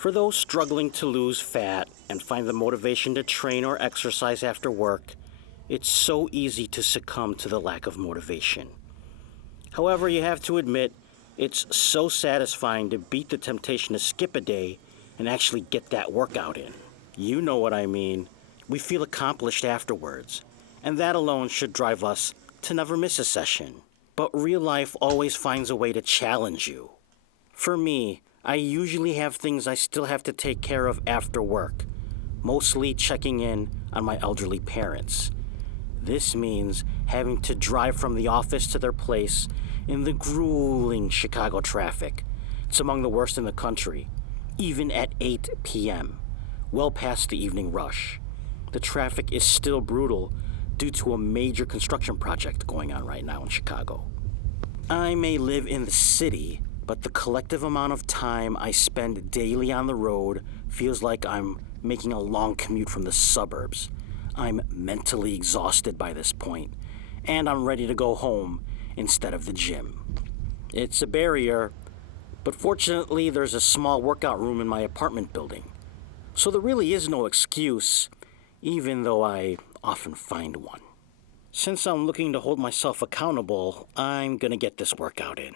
For those struggling to lose fat and find the motivation to train or exercise after work, it's so easy to succumb to the lack of motivation. However, you have to admit, it's so satisfying to beat the temptation to skip a day and actually get that workout in. You know what I mean. We feel accomplished afterwards, and that alone should drive us to never miss a session. But real life always finds a way to challenge you. For me, I usually have things I still have to take care of after work, mostly checking in on my elderly parents. This means having to drive from the office to their place in the grueling Chicago traffic. It's among the worst in the country, even at 8 p.m., well past the evening rush. The traffic is still brutal due to a major construction project going on right now in Chicago. I may live in the city, but the collective amount of time I spend daily on the road feels like I'm making a long commute from the suburbs. I'm mentally exhausted by this point, and I'm ready to go home instead of the gym. It's a barrier, but fortunately there's a small workout room in my apartment building. So there really is no excuse, even though I often find one. Since I'm looking to hold myself accountable, I'm gonna get this workout in.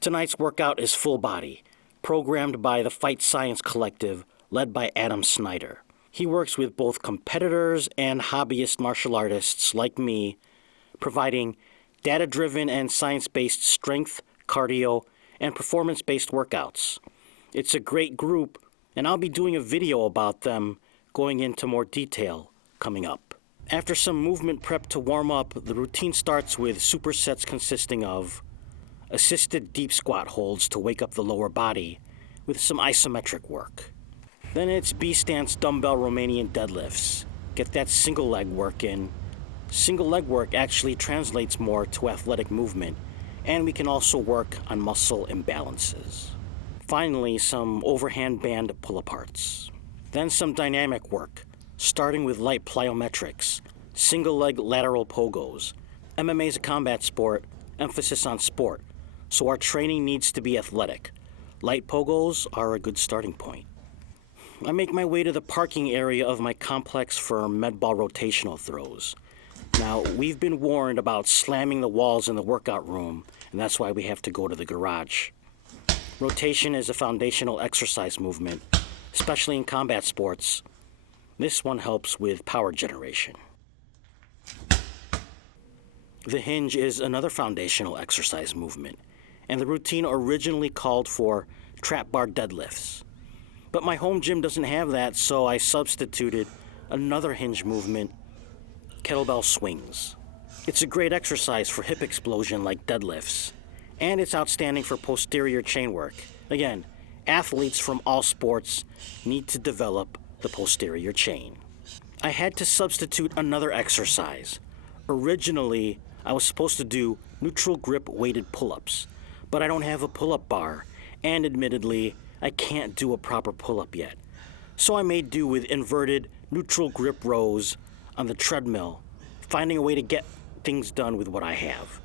Tonight's workout is full body, programmed by the Fight Science Collective, led by Adam Snyder. He works with both competitors and hobbyist martial artists like me, providing data-driven and science-based strength, cardio, and performance-based workouts. It's a great group, and I'll be doing a video about them going into more detail coming up. After some movement prep to warm up, the routine starts with supersets consisting of assisted deep squat holds to wake up the lower body with some isometric work. Then it's B-stance dumbbell Romanian deadlifts. Get that single leg work in. Single leg work actually translates more to athletic movement, and we can also work on muscle imbalances. Finally, some overhand band pull-aparts. Then some dynamic work, starting with light plyometrics, single leg lateral pogos. MMA is a combat sport, emphasis on sport, so our training needs to be athletic. Light pogos are a good starting point. I make my way to the parking area of my complex for Medball rotational throws. Now, we've been warned about slamming the walls in the workout room, and that's why we have to go to the garage. Rotation is a foundational exercise movement, especially in combat sports. This one helps with power generation. The hinge is another foundational exercise movement, and the routine originally called for trap bar deadlifts. But my home gym doesn't have that, so I substituted another hinge movement, kettlebell swings. It's a great exercise for hip explosion like deadlifts, and it's outstanding for posterior chain work. Again, athletes from all sports need to develop the posterior chain. I had to substitute another exercise. Originally, I was supposed to do neutral grip weighted pull-ups, but I don't have a pull-up bar, and admittedly, I can't do a proper pull-up yet. So I made do with inverted neutral grip rows on the treadmill, finding a way to get things done with what I have.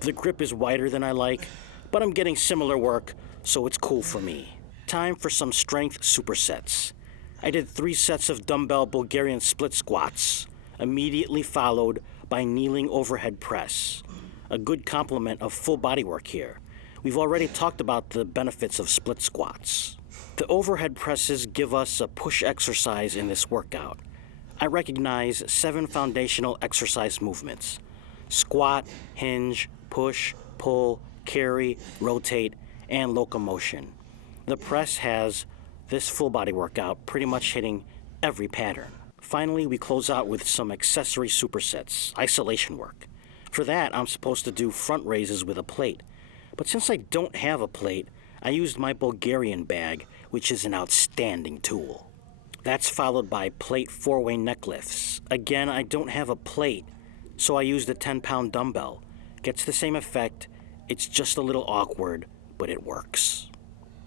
The grip is wider than I like, but I'm getting similar work, so it's cool for me. Time for some strength supersets. I did 3 sets of dumbbell Bulgarian split squats, immediately followed by kneeling overhead press. A good complement of full body work here. We've already talked about the benefits of split squats. The overhead presses give us a push exercise in this workout. I recognize 7 foundational exercise movements: squat, hinge, push, pull, carry, rotate, and locomotion. The press has this full body workout pretty much hitting every pattern. Finally, we close out with some accessory supersets, isolation work. For that, I'm supposed to do front raises with a plate. But since I don't have a plate, I used my Bulgarian bag, which is an outstanding tool. That's followed by plate 4-way neck lifts. Again, I don't have a plate, so I used a 10-pound dumbbell. Gets the same effect, it's just a little awkward, but it works.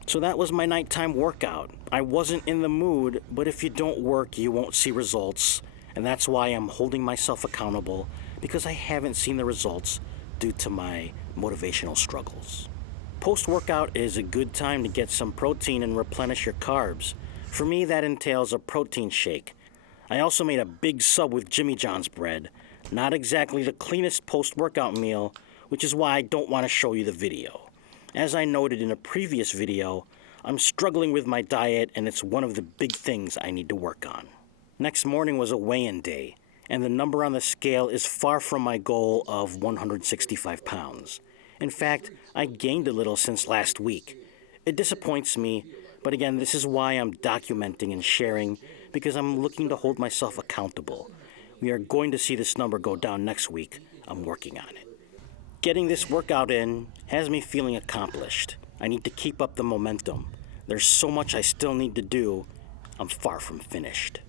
So that was my nighttime workout. I wasn't in the mood, but if you don't work, you won't see results, and that's why I'm holding myself accountable, because I haven't seen the results due to my motivational struggles. Post-workout is a good time to get some protein and replenish your carbs. For me, that entails a protein shake. I also made a big sub with Jimmy John's bread. Not exactly the cleanest post-workout meal, which is why I don't want to show you the video. As I noted in a previous video, I'm struggling with my diet and it's one of the big things I need to work on. Next morning was a weigh-in day, and the number on the scale is far from my goal of 165 pounds. In fact, I gained a little since last week. It disappoints me, but again, this is why I'm documenting and sharing, because I'm looking to hold myself accountable. We are going to see this number go down next week. I'm working on it. Getting this workout in has me feeling accomplished. I need to keep up the momentum. There's so much I still need to do. I'm far from finished.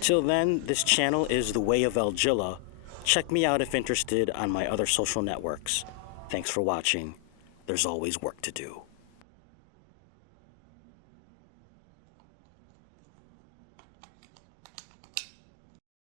Till then, this channel is The Way of L-Jilla. Check me out if interested on my other social networks. Thanks for watching. There's always work to do.